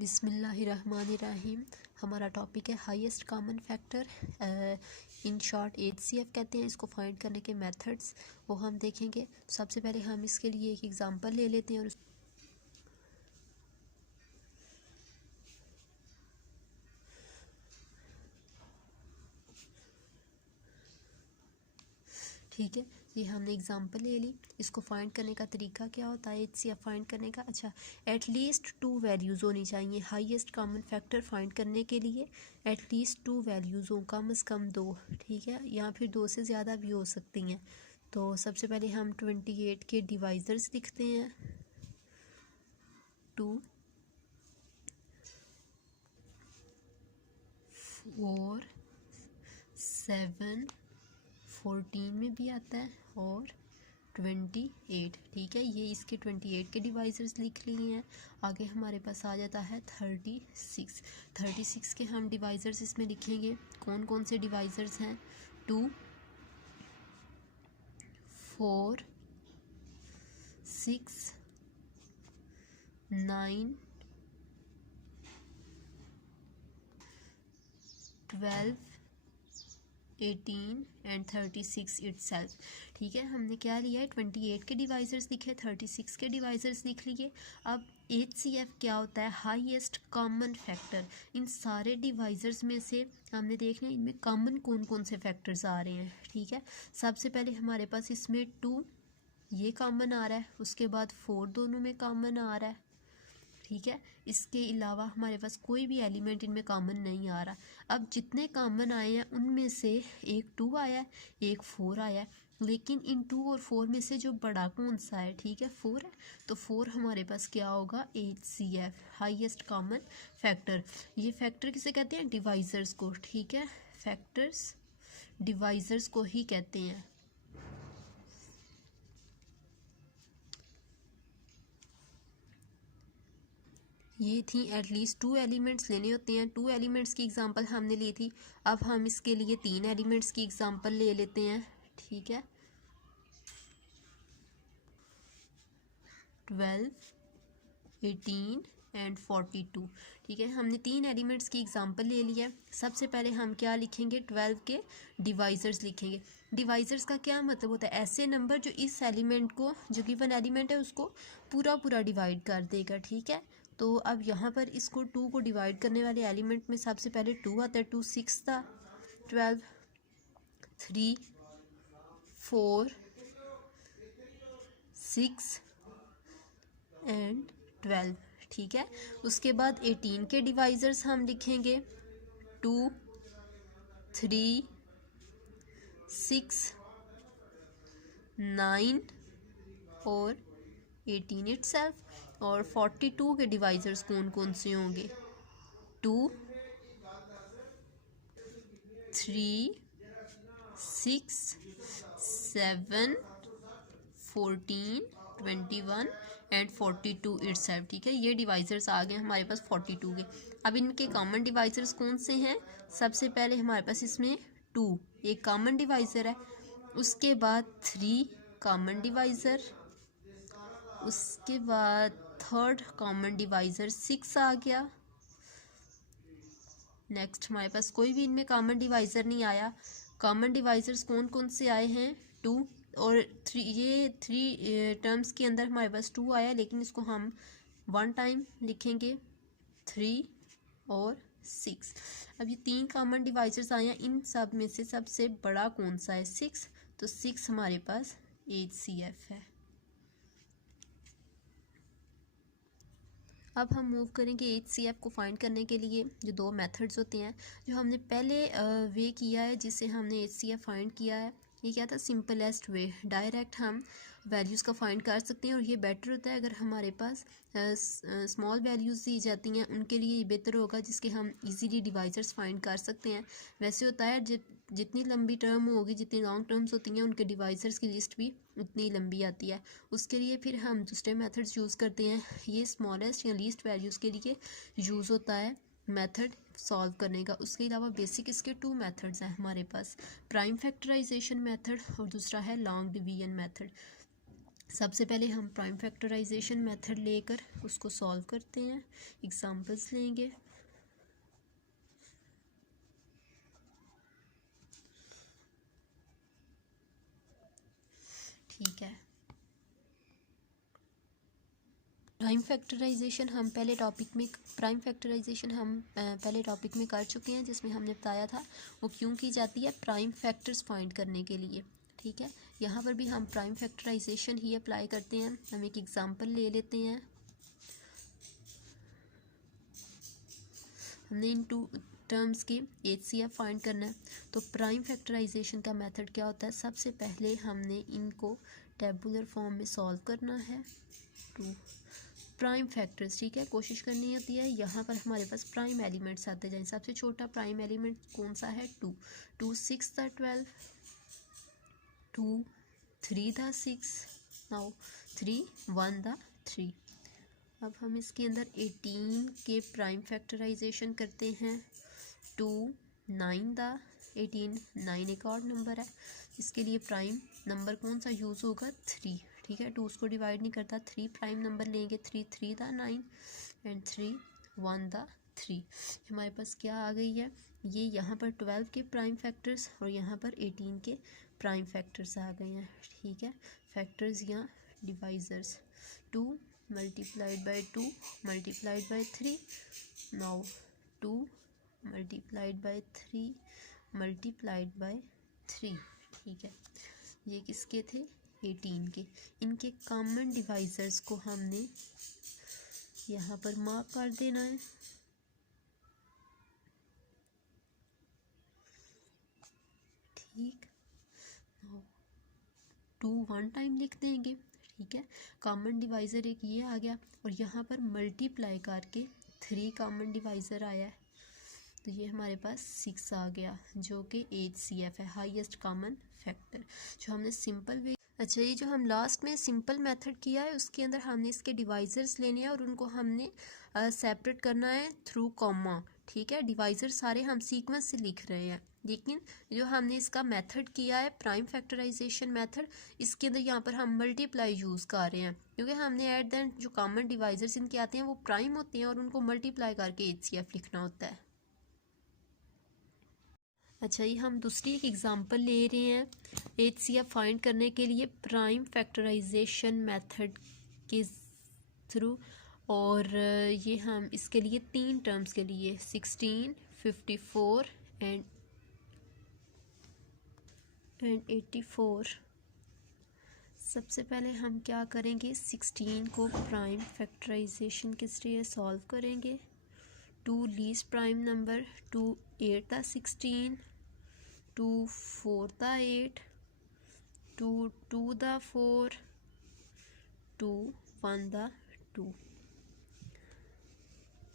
बिस्मिल्लाहिर्रहमानिर्रहीम। हमारा टॉपिक है highest common factor, in short HCF कहते हैं इसको। फाइंड करने के मेथड्स वो हम देखेंगे। सबसे पहले हम इसके लिए एक एग्जांपल ले लेते हैं और ठीक है, ये हमने एग्जांपल ले ली। इसको फाइंड करने का तरीका क्या होता है एचसीएफ फाइंड करने का? अच्छा, एटलीस्ट 2 वैल्यूज़ होनी चाहिए हाईएस्ट कॉमन फैक्टर फाइंड करने के लिए। एटलीस्ट 2 वैल्यूज़ हो, कम से कम 2, ठीक है, या फिर 2 से ज़्यादा भी हो सकती हैं। तो सबसे पहले हम 28 के डिवाइज़र्स लिखते हैं। 2, 4, 7, 14 में भी आता है और 28, ठीक है। ये इसके 28 के डिवाइज़र्स लिख लिए हैं। आगे हमारे पास आ जाता है 36 के हम डिवाइज़र्स इसमें लिखेंगे। कौन कौन से डिवाइज़र्स हैं? 2, 4, 6, 9, 12, 18 एंड 36 इटसेल्फ, ठीक है। हमने क्या लिया है? 28 के डिवाइज़र्स लिखे, 36 के डिवाइज़र्स लिख लिए। अब एचसीएफ क्या होता है? Highest common factor. इन सारे डिवाइज़र्स में से हमने देखना है इनमें कॉमन कौन कौन से फैक्टर्स आ रहे हैं, ठीक है। सबसे पहले हमारे पास इसमें 2 ये कॉमन आ रहा है, उसके बाद 4 दोनों में कॉमन आ रहा है, ठीक है। इसके अलावा हमारे पास कोई भी एलिमेंट इनमें कॉमन नहीं आ रहा। अब जितने कॉमन आए हैं उनमें से एक 2 आया है, एक 4 आया है, लेकिन इन 2 और 4 में से जो बड़ा कौन सा है? ठीक है, 4 है। तो 4 हमारे पास क्या होगा? HCF, highest common factor. ये फैक्टर किसे कहते हैं? डिवाइज़र्स को, ठीक है। फैक्टर्स डिवाइज़र्स को ही कहते हैं। ये थी एटलीस्ट 2 एलिमेंट्स लेने होते हैं। 2 एलिमेंट्स की एग्जांपल हमने ली थी। अब हम इसके लिए 3 एलिमेंट्स की एग्जांपल ले लेते हैं, ठीक है। 12, 18 एंड 42, ठीक है। हमने 3 एलिमेंट्स की एग्जांपल ले लिया है। सबसे पहले हम क्या लिखेंगे? 12 के डिवाइज़र्स लिखेंगे। डिवाइज़र्स का क्या मतलब होता है? ऐसे नंबर जो इस एलिमेंट को, जो गिवन एलिमेंट है उसको पूरा पूरा डिवाइड कर देगा, ठीक है। तो अब यहाँ पर इसको 2 को डिवाइड करने वाले एलिमेंट में सबसे पहले 2 आता है। 2 6 था, 12, 3, 4, 6 एंड 12, ठीक है। उसके बाद 18 के डिवाइज़र्स हम लिखेंगे। 2, 3, 6, 9 और 18 इटसेल्फ। और 42 के डिवाइज़र्स कौन कौन से होंगे? 2, 3, 6, 7, 14, 21 एंड 42 इटसेल्फ, ठीक है। ये डिवाइज़र्स आ गए हमारे पास 42 के। अब इनके कॉमन डिवाइज़र्स कौन से हैं? सबसे पहले हमारे पास इसमें 2 एक कॉमन डिवाइज़र है, उसके बाद 3 कॉमन डिवाइज़र, उसके बाद थर्ड कॉमन डिवाइज़र 6 आ गया। नेक्स्ट हमारे पास कोई भी इनमें कॉमन डिवाइज़र नहीं आया। कॉमन डिवाइज़र्स कौन कौन से आए हैं? 2 और 3। ये 3 टर्म्स के अंदर हमारे पास 2 आया, लेकिन इसको हम 1 टाइम लिखेंगे, 3 और 6। अब ये 3 कॉमन डिवाइज़र्स आए हैं, इन सब में से सबसे बड़ा कौन सा है? 6। तो 6 हमारे पास एचसीएफ है। अब हम मूव करेंगे एचसीएफ को फाइंड करने के लिए। जो 2 मेथड्स होते हैं जो हमने पहले वे किया है जिससे हमने एचसीएफ फाइंड किया है, ये क्या था? सिंपलेस्ट वे, डायरेक्ट हम वैल्यूज़ का फाइंड कर सकते हैं। और ये बेटर होता है अगर हमारे पास स्मॉल वैल्यूज़ दी जाती हैं, उनके लिए ये बेहतर होगा जिसके हम इजीली डिवाइज़र्स फाइंड कर सकते हैं। वैसे होता है जितनी लंबी टर्म होगी, जितनी लॉन्ग टर्म्स होती हैं, उनके डिवाइज़र्स की लिस्ट भी उतनी लंबी आती है। उसके लिए फिर हम दूसरे मेथड्स यूज़ करते हैं। ये स्मॉलेस्ट या लीस्ट वैल्यूज़ के लिए यूज़ होता है मेथड सॉल्व करने का। उसके अलावा बेसिक इसके 2 मेथड्स हैं हमारे पास, प्राइम फैक्टराइजेशन मेथड और दूसरा है लॉन्ग डिवीजन मेथड। सबसे पहले हम प्राइम फैक्टराइजेशन मेथड लेकर उसको सॉल्व करते हैं, एग्जांपल्स लेंगे। ठीक है, प्राइम फैक्टराइजेशन हम पहले टॉपिक में कर चुके हैं, जिसमें हमने बताया था वो क्यों की जाती है, प्राइम फैक्टर्स फाइंड करने के लिए। ठीक है, यहाँ पर भी हम प्राइम फैक्टराइजेशन ही अप्लाई करते हैं। हम एक एग्जांपल ले लेते हैं। हमने इन टू टर्म्स के HCF फाइंड करना है, तो प्राइम फैक्टराइजेशन का मेथड क्या होता है, सबसे पहले हमने इनको टेबुलर फॉर्म में सॉल्व करना है। टू प्राइम फैक्टर्स, ठीक है, कोशिश करनी होती है यहाँ पर हमारे पास प्राइम एलिमेंट्स आते जाएं। सबसे छोटा प्राइम एलिमेंट कौन सा है, 2। 2 6 द 12, 2 3 द 6, नाउ 3 1 द 3। अब हम इसके अंदर 18 के प्राइम फैक्टराइजेशन करते हैं। 2 9 द 18, 9 एक और नंबर है, इसके लिए प्राइम नंबर कौन सा यूज़ होगा, 3। ठीक है, 2 उसको डिवाइड नहीं करता, 3 प्राइम नंबर लेंगे। 3 3 द 9 एंड 3 1 द 3। हमारे पास क्या आ गई है, ये यहाँ पर 12 के प्राइम फैक्टर्स और यहाँ पर 18 के प्राइम फैक्टर्स आ गए हैं। ठीक है, फैक्टर्स या divisors, 2 multiplied by 2 multiplied by 3, now 2 multiplied by 3 multiplied by 3। ठीक है, ये किसके थे, 18 के। इनके कॉमन डिवाइजर्स को हमने यहाँ पर मार्क कर देना है। ठीक, 2 1 टाइम लिख देंगे। ठीक है, कॉमन डिवाइज़र एक ये आ गया और यहाँ पर मल्टीप्लाई करके 3 कॉमन डिवाइज़र आया है, तो ये हमारे पास 6 आ गया, जो कि HCF है, हाईएस्ट कॉमन फैक्टर, जो हमने सिंपल वे। अच्छा, ये जो हम लास्ट में सिंपल मेथड किया है उसके अंदर हमने इसके डिवाइज़र्स लेने हैं और उनको हमने सेपरेट करना है थ्रू कॉमा। ठीक है, डिवाइज़र सारे हम सीक्वेंस से लिख रहे हैं, लेकिन जो हमने इसका मेथड किया है प्राइम फैक्टराइजेशन मेथड, इसके अंदर यहाँ पर हम मल्टीप्लाई यूज़ कर रहे हैं, क्योंकि हमने एट द एंड जो कॉमन डिवाइजर्स इनके आते हैं वो प्राइम होते हैं और उनको मल्टीप्लाई करके HCF लिखना होता है। अच्छा, ये हम दूसरी एक एग्जांपल ले रहे हैं HCF फाइंड करने के लिए प्राइम फैक्टराइजेशन मेथड के थ्रू, और ये हम इसके लिए 3 टर्म्स के लिए 16 54 एंड 84। सबसे पहले हम क्या करेंगे, 16 को प्राइम फैक्टराइजेशन के जरिए सॉल्व करेंगे। 2 least prime number, 2 8 the 16, 2 4 the 8, 2 2 the 4, 2 1 the 2।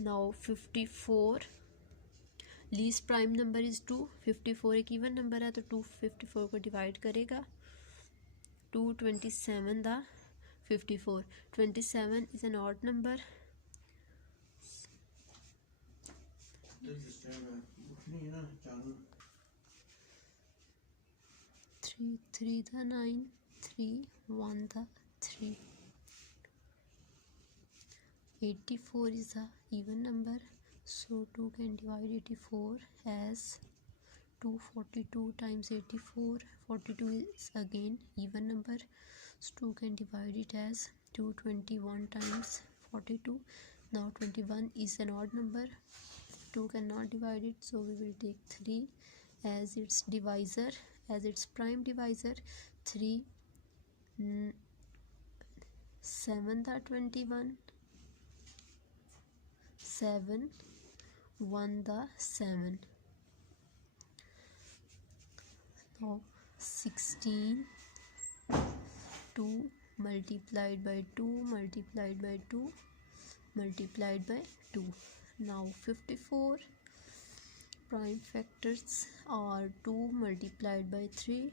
Now 54, least prime number is 2, 54 एक इवन नंबर है तो 2 54 को डिवाइड करेगा। 2 27 the 54, 27 is an odd number. 3 3 the 9, 3 1 the 3। 84 is a even number, so 2 can divide 84 as 242 times 84. 42 is again even number, so 2 can divide it as 221 times 42. Now 21 is an odd number, 2 cannot divide it, so we will take 3 as its divisor, as its prime divisor. 3 7 the 21, 7 1 the 7। now 16 2 multiplied by 2 multiplied by 2 multiplied by 2। now 54, prime factors are 2 multiplied by 3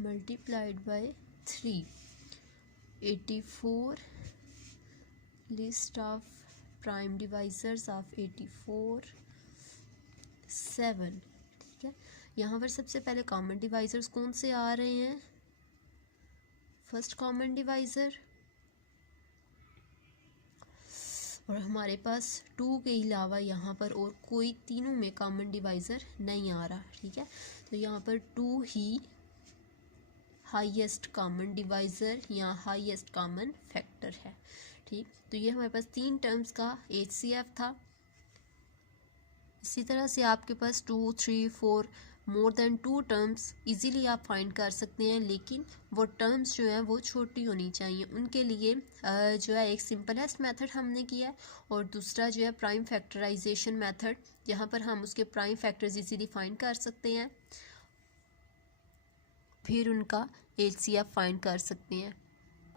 multiplied by 3। 84, list of prime divisors of 84, 7। ठीक है, यहाँ पर सबसे पहले common divisors कौन से आ रहे हैं, फर्स्ट कॉमन डिवाइज़र, और हमारे पास 2 के अलावा यहाँ पर और कोई तीनों में कॉमन डिवाइज़र नहीं आ रहा, ठीक है। तो यहाँ पर 2 ही हाईएस्ट कॉमन डिवाइज़र या हाईएस्ट कॉमन फैक्टर है, ठीक। तो ये हमारे पास 3 टर्म्स का HCF था। इसी तरह से आपके पास 2, 3, 4 मोर देन 2 टर्म्स इजीली आप फाइंड कर सकते हैं, लेकिन वो टर्म्स जो हैं वो छोटी होनी चाहिए। उनके लिए जो है एक सिंपलेस्ट मेथड हमने किया है, और दूसरा जो है प्राइम फैक्टराइजेशन मेथड, जहाँ पर हम उसके प्राइम फैक्टर्स इजीली फाइंड कर सकते हैं, फिर उनका HCF फाइंड कर सकते हैं।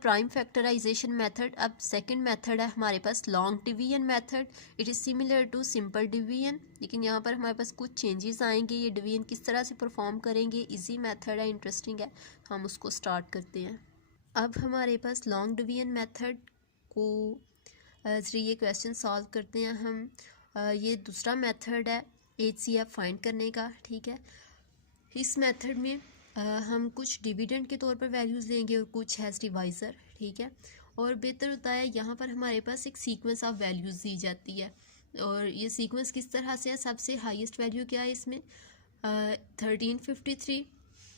प्राइम फैक्टराइजेशन मेथड, अब सेकंड मेथड है हमारे पास long division method. It is similar to simple division, लेकिन यहाँ पर हमारे पास कुछ चेंजेस आएंगे। ये डिवीजन किस तरह से परफॉर्म करेंगे, इजी मेथड है, इंटरेस्टिंग है, हम उसको स्टार्ट करते हैं। अब हमारे पास लॉन्ग डिवीजन मेथड को ये क्वेश्चन सॉल्व करते हैं हम। ये दूसरा मेथड है HCF फाइंड करने का, ठीक है। इस मेथड में हम कुछ डिविडेंड के तौर पर वैल्यूज़ लेंगे और कुछ हैज़ डिवाइज़र, ठीक है। और बेहतर होता है यहाँ पर हमारे पास एक सीक्वेंस ऑफ वैल्यूज़ दी जाती है, और ये सीक्वेंस किस तरह से है, सबसे हाईएस्ट वैल्यू क्या है इसमें 1353,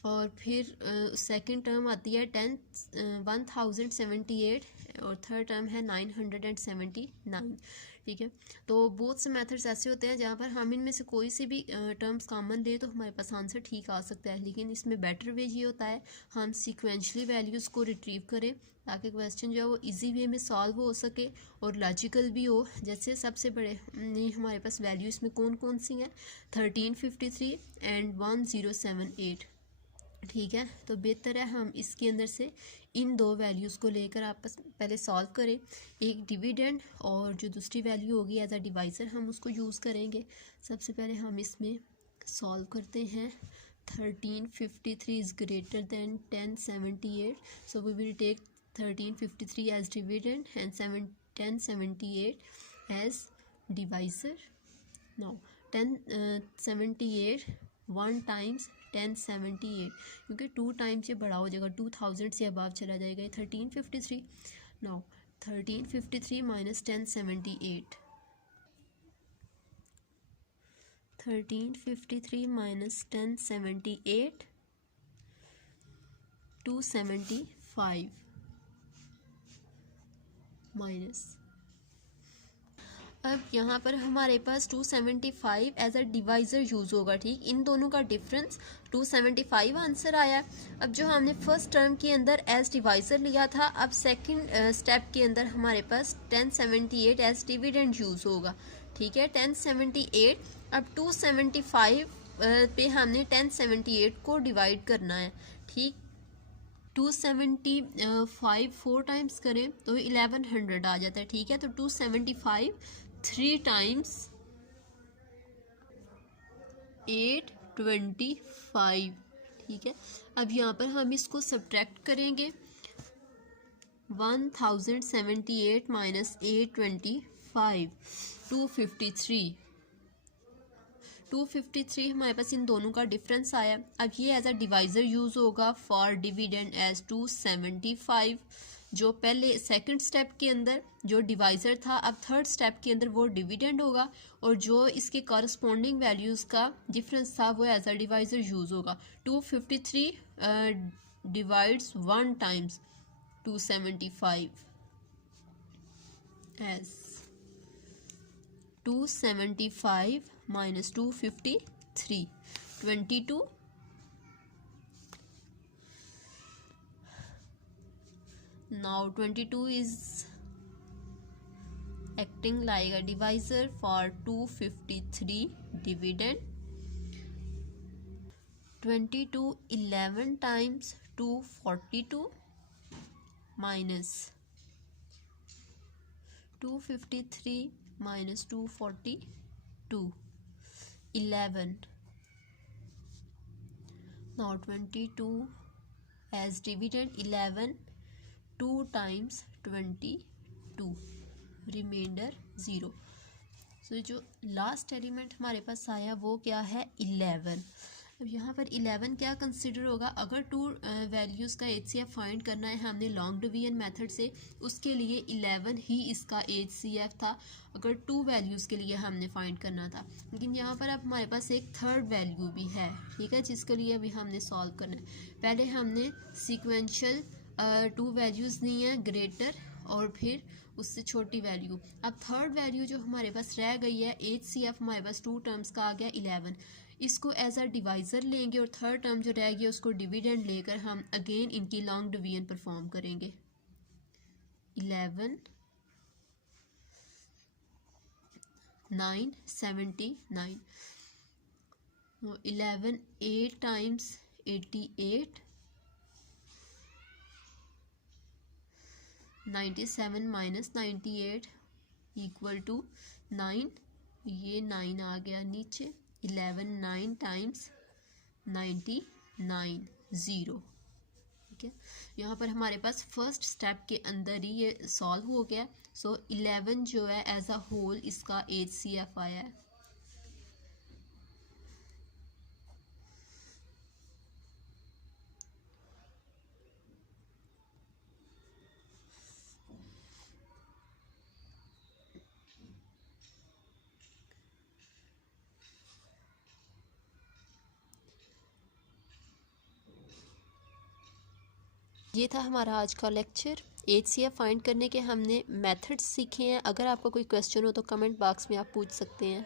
और फिर सेकंड टर्म आती है 1078, और थर्ड टर्म है 979, ठीक है। तो बहुत से मेथड्स ऐसे होते हैं जहाँ पर हम इनमें से कोई सी भी टर्म्स कॉमन ले तो हमारे पास आंसर ठीक आ सकता है, लेकिन इसमें बेटर वे ये होता है हम सीक्वेंशली वैल्यूज़ को रिट्रीव करें, ताकि क्वेश्चन जो है वो इजी वे में सॉल्व हो सके और लॉजिकल भी हो। जैसे सबसे बड़े हमारे पास वैल्यू इसमें कौन कौन सी हैं, 1353 एंड 1078, ठीक है। तो बेहतर है हम इसके अंदर से इन 2 वैल्यूज़ को लेकर आपस पहले सॉल्व करें, एक डिविडेंड और जो दूसरी वैल्यू होगी एज अ डिवाइज़र हम उसको यूज़ करेंगे। सबसे पहले हम इसमें सॉल्व करते हैं। 1353 is greater than 1078, so we will take 1353 as dividend and 1078 as divisor. Now 1078 1 times 1078, क्योंकि 2 टाइम्स ये बड़ा हो जाएगा, 2000 से अबाव चला जाएगा, 1353। नाउ 1353 माइनस 1078, 1353 माइनस 1078, 275 माइनस, अब यहाँ पर हमारे पास 275 एज अ डिवाइज़र यूज़ होगा, ठीक। इन दोनों का डिफरेंस 275 आंसर आया। अब जो हमने फर्स्ट टर्म के अंदर एज डिवाइज़र लिया था, अब सेकंड स्टेप के अंदर हमारे पास 1078 एज डिविडेंड यूज़ होगा, ठीक है। 1078, अब 275 पे हमने 1078 को डिवाइड करना है, ठीक। 275 4 टाइम्स करें तो 1100 आ जाता है, ठीक है। तो 275 3 टाइम्स 825, ठीक है। अब यहाँ पर हम इसको सब्ट्रैक्ट करेंगे, 1078 माइनस 825, 253 हमारे पास इन दोनों का डिफरेंस आया। अब ये एज अ डिवाइज़र यूज़ होगा फॉर डिविडेंड एज 275, जो पहले सेकंड स्टेप के अंदर जो डिवाइज़र था, अब थर्ड स्टेप के अंदर वो डिविडेंड होगा, और जो इसके कॉरस्पॉन्डिंग वैल्यूज़ का डिफरेंस था वो एज अ डिवाइज़र यूज़ होगा। 253 divides 1 times 275 as 275 minus 253, 22. Now 22 is acting like a divisor for 253 dividend. 22 11 times 242 minus 253 minus 242, 11. Now 22 as dividend 11 2 times 22, remainder 0. So जो लास्ट एलिमेंट हमारे पास आया वो क्या है 11। अब यहाँ पर 11 क्या कंसिडर होगा, अगर टू वैल्यूज़ का HCF फाइंड करना है हमने लॉन्ग डिवीजन मेथड से, उसके लिए 11 ही इसका HCF था अगर टू वैल्यूज़ के लिए हमने फाइंड करना था। लेकिन यहाँ पर अब हमारे पास एक थर्ड वैल्यू भी है, ठीक है, जिसके लिए अभी हमने सॉल्व करना है। पहले हमने सीक्वेंशियल टू वैल्यूज़ ली हैं, ग्रेटर और फिर उससे छोटी वैल्यू। अब थर्ड वैल्यू जो हमारे पास रह गई है, HCF हमारे पास टू टर्म्स का आ गया 11, इसको एज अ डिवाइज़र लेंगे और थर्ड टर्म जो रह गया उसको डिविडेंड लेकर हम अगेन इनकी लॉन्ग डिवीजन परफॉर्म करेंगे। 11 9 79, 11 8 टाइम्स 88, 97 माइनस 98 इक्वल टू 9, ये 9 आ गया नीचे। 11 9 टाइम्स 99 0, ठीक है। यहाँ पर हमारे पास फर्स्ट स्टेप के अंदर ही ये सॉल्व हो गया। सो 11 जो है एज अ होल इसका HCF आया है। ये था हमारा आज का लेक्चर। HCF फाइंड करने के हमने मेथड्स सीखे हैं। अगर आपका कोई क्वेश्चन हो तो कमेंट बॉक्स में आप पूछ सकते हैं।